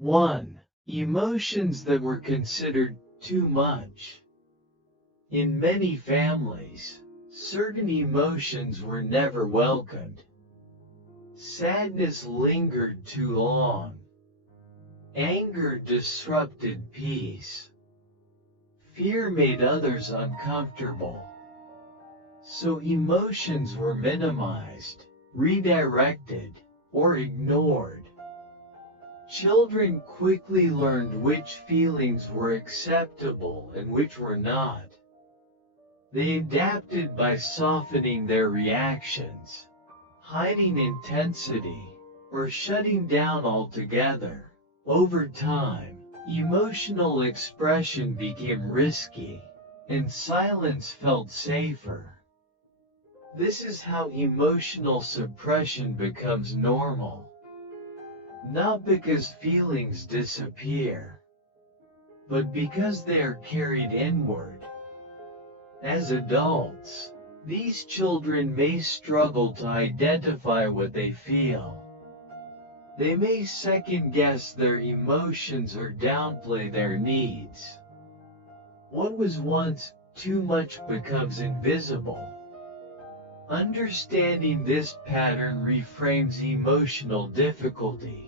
1. Emotions that were considered too much. In many families, certain emotions were never welcomed. Sadness lingered too long. Anger disrupted peace. Fear made others uncomfortable. So emotions were minimized, redirected, or ignored. Children quickly learned which feelings were acceptable and which were not. They adapted by softening their reactions, hiding intensity, or shutting down altogether. Over time, emotional expression became risky, and silence felt safer. This is how emotional suppression becomes normal. Not because feelings disappear, but because they are carried inward. As adults, these children may struggle to identify what they feel. They may second-guess their emotions or downplay their needs. What was once too much becomes invisible. Understanding this pattern reframes emotional difficulty.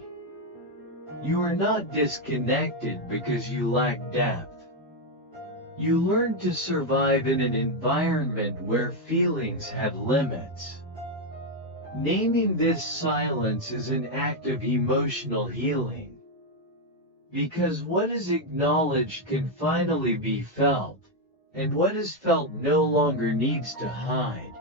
You are not disconnected because you lack depth. You learned to survive in an environment where feelings had limits. Naming this silence is an act of emotional healing. Because what is acknowledged can finally be felt, and what is felt no longer needs to hide.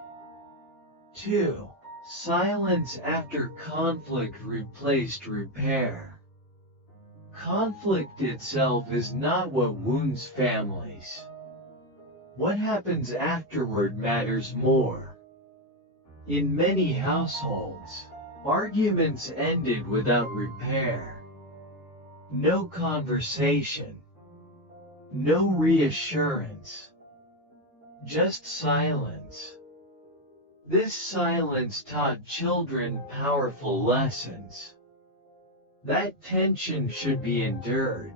2. Silence after conflict replaced repair. Conflict itself is not what wounds families. What happens afterward matters more. In many households, arguments ended without repair. No conversation. No reassurance. Just silence. This silence taught children powerful lessons. That tension should be endured.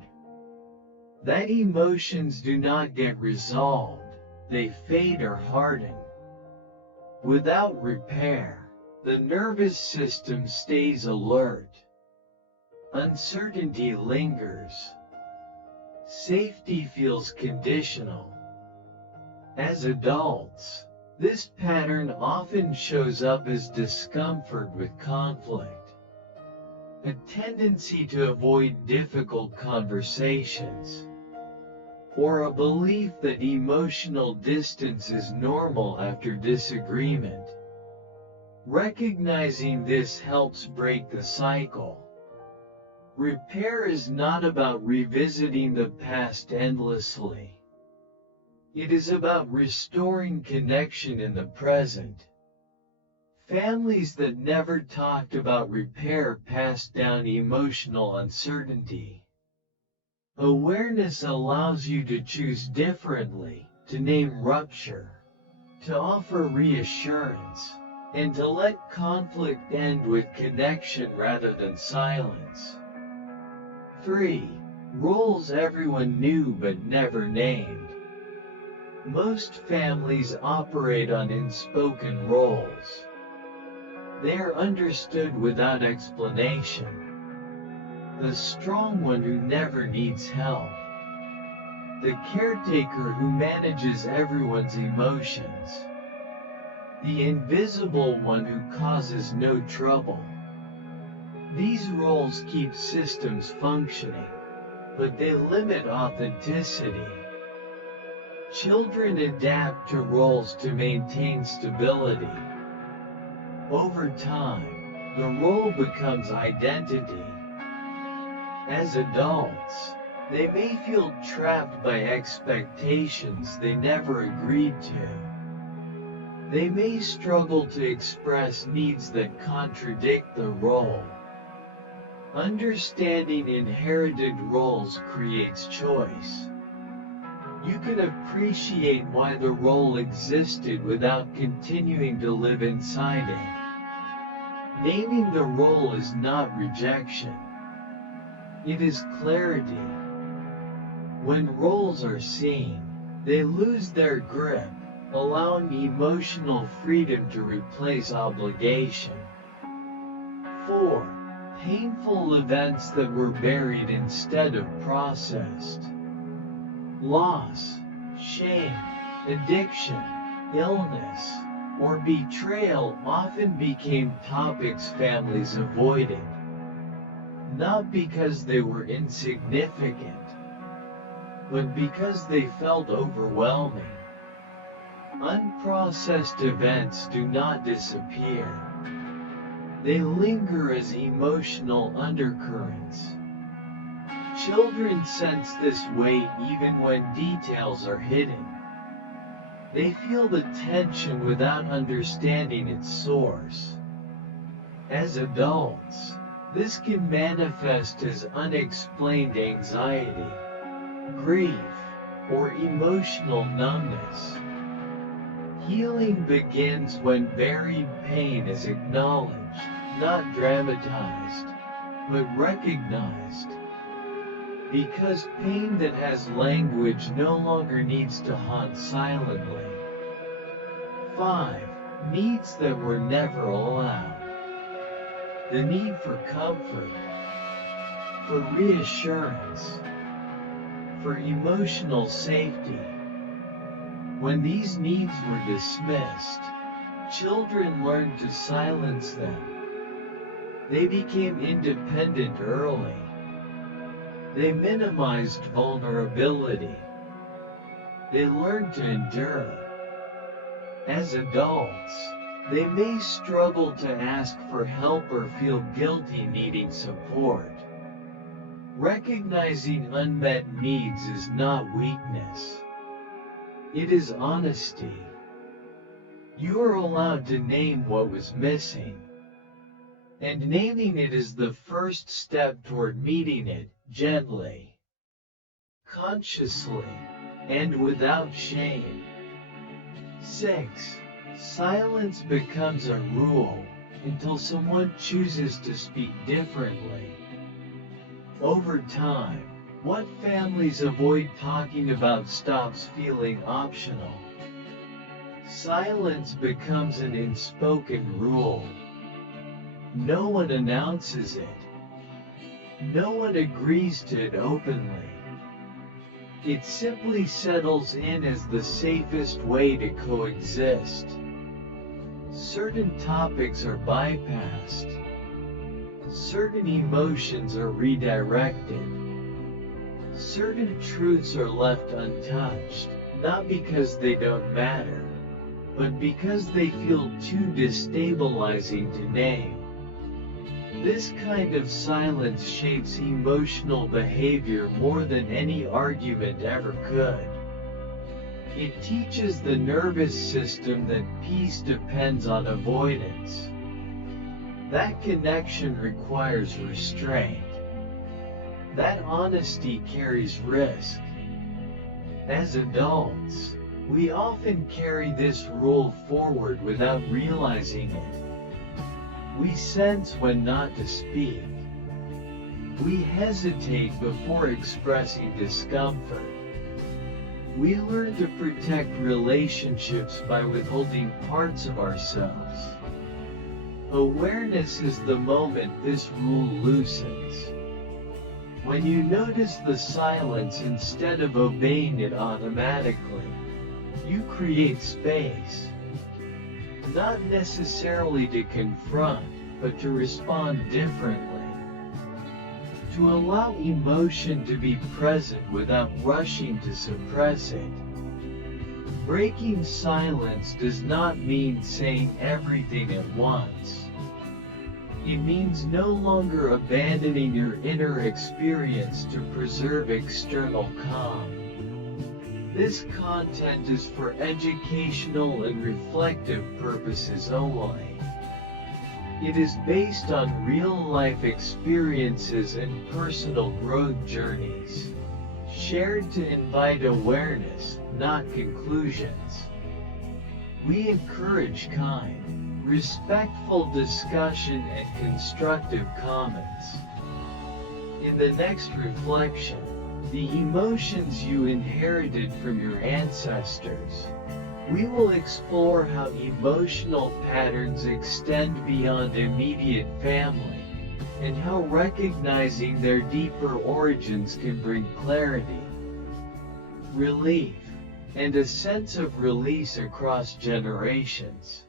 That emotions do not get resolved, they fade or harden. Without repair, the nervous system stays alert. Uncertainty lingers. Safety feels conditional. As adults, this pattern often shows up as discomfort with conflict. A tendency to avoid difficult conversations, or a belief that emotional distance is normal after disagreement. Recognizing this helps break the cycle. Repair is not about revisiting the past endlessly. It is about restoring connection in the present. Families that never talked about repair passed down emotional uncertainty. Awareness allows you to choose differently, to name rupture, to offer reassurance, and to let conflict end with connection rather than silence. 3. Roles everyone knew but never named. Most families operate on unspoken roles. They are understood without explanation. The strong one who never needs help. The caretaker who manages everyone's emotions. The invisible one who causes no trouble. These roles keep systems functioning, but they limit authenticity. Children adapt to roles to maintain stability. Over time, the role becomes identity. As adults, they may feel trapped by expectations they never agreed to. They may struggle to express needs that contradict the role. Understanding inherited roles creates choice. You can appreciate why the role existed without continuing to live inside it. Naming the role is not rejection. It is clarity. When roles are seen, they lose their grip, allowing emotional freedom to replace obligation. 4. Painful events that were buried instead of processed. Loss, shame, addiction, illness, or betrayal often became topics families avoided. Not because they were insignificant, but because they felt overwhelming. Unprocessed events do not disappear. They linger as emotional undercurrents. Children sense this weight even when details are hidden. They feel the tension without understanding its source. As adults, this can manifest as unexplained anxiety, grief, or emotional numbness. Healing begins when buried pain is acknowledged, not dramatized, but recognized. Because pain that has language no longer needs to haunt silently. 5. Needs that were never allowed. The need for comfort, for reassurance, for emotional safety. When these needs were dismissed, children learned to silence them. They became independent early. They minimized vulnerability. They learned to endure. As adults, they may struggle to ask for help or feel guilty needing support. Recognizing unmet needs is not weakness. It is honesty. You are allowed to name what was missing. And naming it is the first step toward meeting it, gently, consciously, and without shame. 6. Silence becomes a rule until someone chooses to speak differently. Over time, what families avoid talking about stops feeling optional. Silence becomes an unspoken rule. No one announces it. No one agrees to it openly. It simply settles in as the safest way to coexist. Certain topics are bypassed. Certain emotions are redirected. Certain truths are left untouched, not because they don't matter, but because they feel too destabilizing to name. This kind of silence shapes emotional behavior more than any argument ever could. It teaches the nervous system that peace depends on avoidance. That connection requires restraint. That honesty carries risk. As adults, we often carry this rule forward without realizing it. We sense when not to speak. We hesitate before expressing discomfort. We learn to protect relationships by withholding parts of ourselves. Awareness is the moment this rule loosens. When you notice the silence instead of obeying it automatically, you create space. Not necessarily to confront, but to respond differently. To allow emotion to be present without rushing to suppress it. Breaking silence does not mean saying everything at once. It means no longer abandoning your inner experience to preserve external calm. This content is for educational and reflective purposes only. It is based on real-life experiences and personal growth journeys, shared to invite awareness, not conclusions. We encourage kind, respectful discussion and constructive comments. In the next reflection, the emotions you inherited from your ancestors, we will explore how emotional patterns extend beyond immediate family, and how recognizing their deeper origins can bring clarity, relief, and a sense of release across generations.